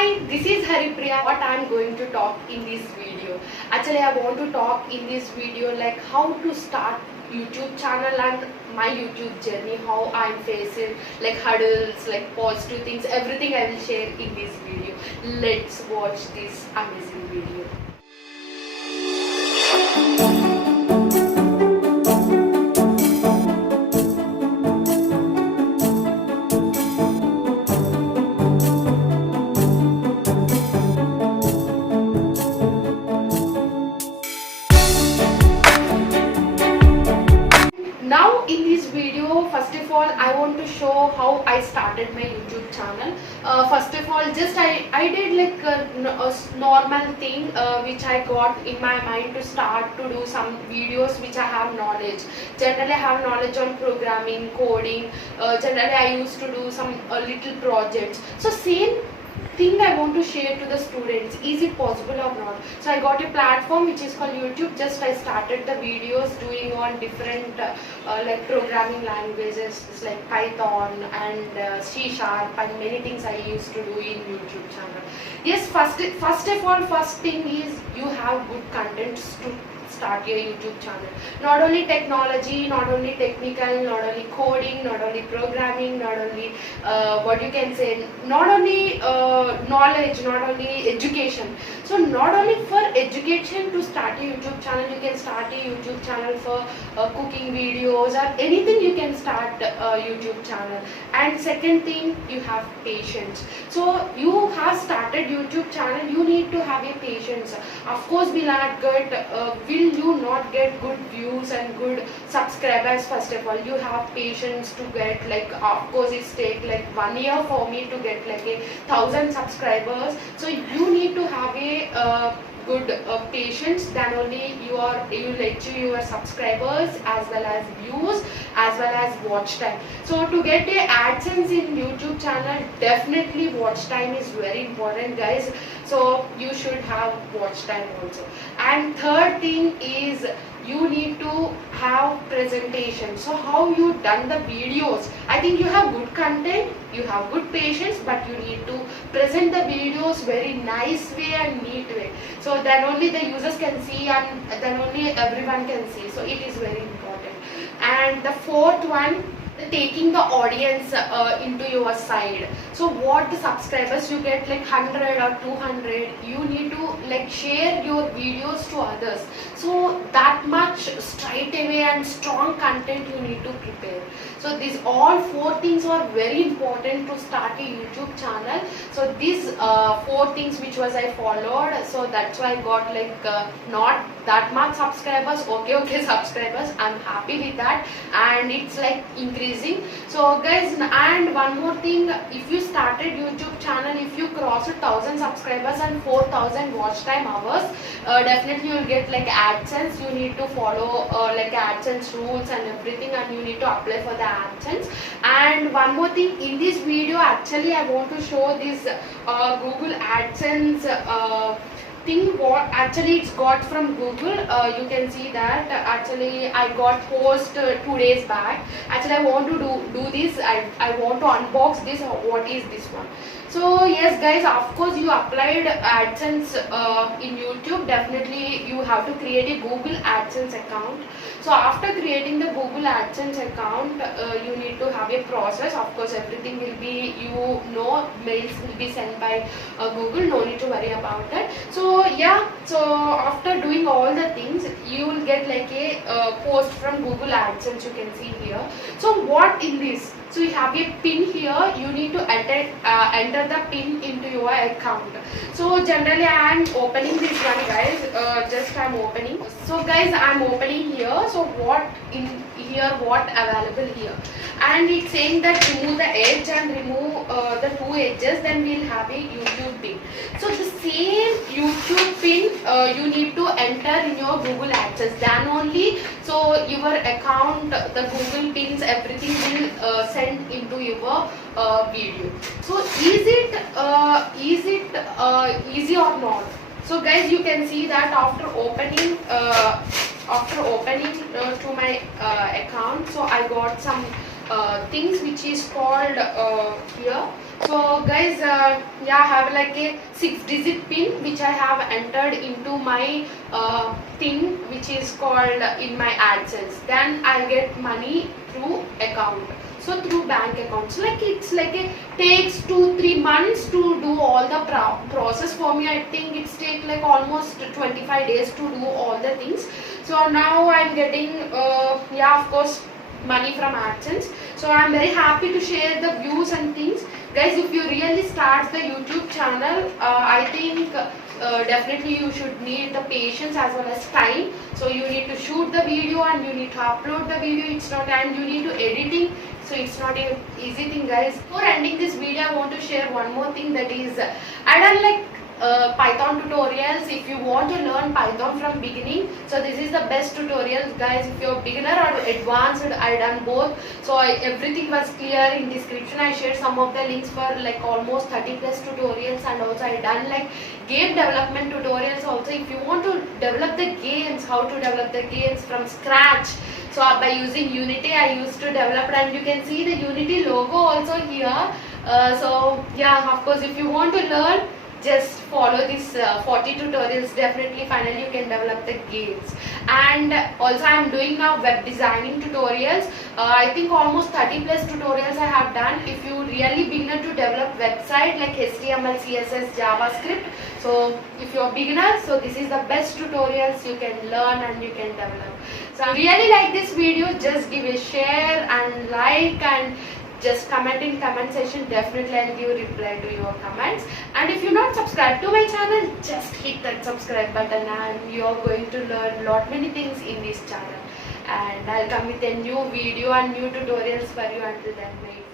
Hi, this is Haripriya. What I am going to talk in this video. Actually, I want to talk in this video like how to start YouTube channel and my YouTube journey, how I am facing like hurdles, like positive things, everything I will share in this video. Let's watch this amazing video. Now in this video, first of all I want to show how I started my YouTube channel. First of all, just I did like a normal thing which I got in my mind to start to do some videos which I have knowledge. Generally I have knowledge on programming, coding. Generally I used to do some little projects. So same thing I want to share to the students. Is it possible or not? So I got a platform which is called YouTube. Just I started the videos doing on different like programming languages like Python and C# and many things I used to do in YouTube channel. Yes, first of all, first thing is you have good content to start your YouTube channel. Not only technology, not only technical, not only coding, not only programming, not only what you can say, not only knowledge, not only education. So not only for education to start a YouTube channel, you can start a YouTube channel for cooking videos or anything. You can start a YouTube channel. And second thing, you have patience. So you have started YouTube channel, you need to have a patience. Of course, will you not get good views and good subscribers? First of all, you have patience to get like, of course it take like 1 year for me to get like 1,000 subscribers. So you need to have a good patience, then only you will achieve your subscribers as well as views as well as watch time. So to get a AdSense in YouTube channel, definitely watch time is very important, guys. So you should have watch time also. And third thing is you need to have presentation. So how you done the videos? I think you have good content, you have good patience, but you need to present the videos very nice way and neat way. So then only the users can see and then only everyone can see. So it is very important. And the fourth one, taking the audience into your side. So what the subscribers you get like 100 or 200, you need to like share your videos to others. So that much straight away and strong content you need to prepare. So these all four things are very important to start a YouTube channel. So these four things which was I followed. So that's why I got like not that much subscribers. Okay subscribers, I'm happy with that, and it's like increasing. So guys, and one more thing, if you started YouTube channel, if you cross 1,000 subscribers and 4,000 watch time hours, definitely you will get like AdSense. You need to follow like AdSense rules and everything, and you need to apply for the AdSense. And one more thing, in this video actually I want to show this Google AdSense thing. What actually it's got from Google. You can see that actually I got post 2 days back. Actually I want to do this. I want to unbox this. What is this one? So yes guys, of course you applied AdSense in YouTube. Definitely you have to create a Google AdSense account. So after creating the Google AdSense account, you need to have a process. Of course everything will be, mails will be sent by Google. No need to worry about that. So yeah, so after doing all the things, you will get like a post from Google AdSense. You can see here. So what in this? So you have a pin here. You need to enter the pin into your account. So generally I am opening this one, guys. Just I am opening. So guys, I am opening here. So what in here? What available here? And it's saying that remove the edge and remove the two edges. Then we'll have a YouTube pin. So the same YouTube pin you need to enter in your Google AdSense. Then only so your account, the Google pins, everything will send into your video. So is it easy or not? So guys, you can see that after opening to my account, so I got some things which is called here. So guys, yeah, I have like a 6-digit pin which I have entered into my thing which is called in my AdSense. Then I'll get money through account. So through bank accounts, like it's like it takes 2-3 months to do all the process for me. I think it's take like almost 25 days to do all the things. So now I'm getting yeah, of course, money from AdSense. So I'm very happy to share the views and things. Guys, if you really start the YouTube channel, I think definitely you should need the patience as well as time. So you need to shoot the video and you need to upload the video. It's not, and you need to editing. So it's not an easy thing, guys. Before ending this video, I want to share one more thing, that is I done like Python tutorials. If you want to learn Python from beginning, so this is the best tutorials, guys. If you're beginner or advanced, I done both. So everything was clear in description. I shared some of the links for like almost 30 plus tutorials, and also I done like game development tutorials also. If you want to develop the games, how to develop the games from scratch, so by using Unity I used to develop, and you can see the Unity logo also here. So yeah, of course, if you want to learn, just follow these 40 tutorials. Definitely finally you can develop the games. And also I am doing now web designing tutorials. I think almost 30 plus tutorials I have done. If you really beginner to develop website like HTML, CSS, JavaScript, so if you're beginner, so this is the best tutorials you can learn and you can develop. So I really like this video, just give a share and like, and just comment in comment section. Definitely I'll give reply to your comments. And if you're not subscribed to my channel, just hit that subscribe button, and you're going to learn lot many things in this channel. And I'll come with a new video and new tutorials for you. Until then, bye.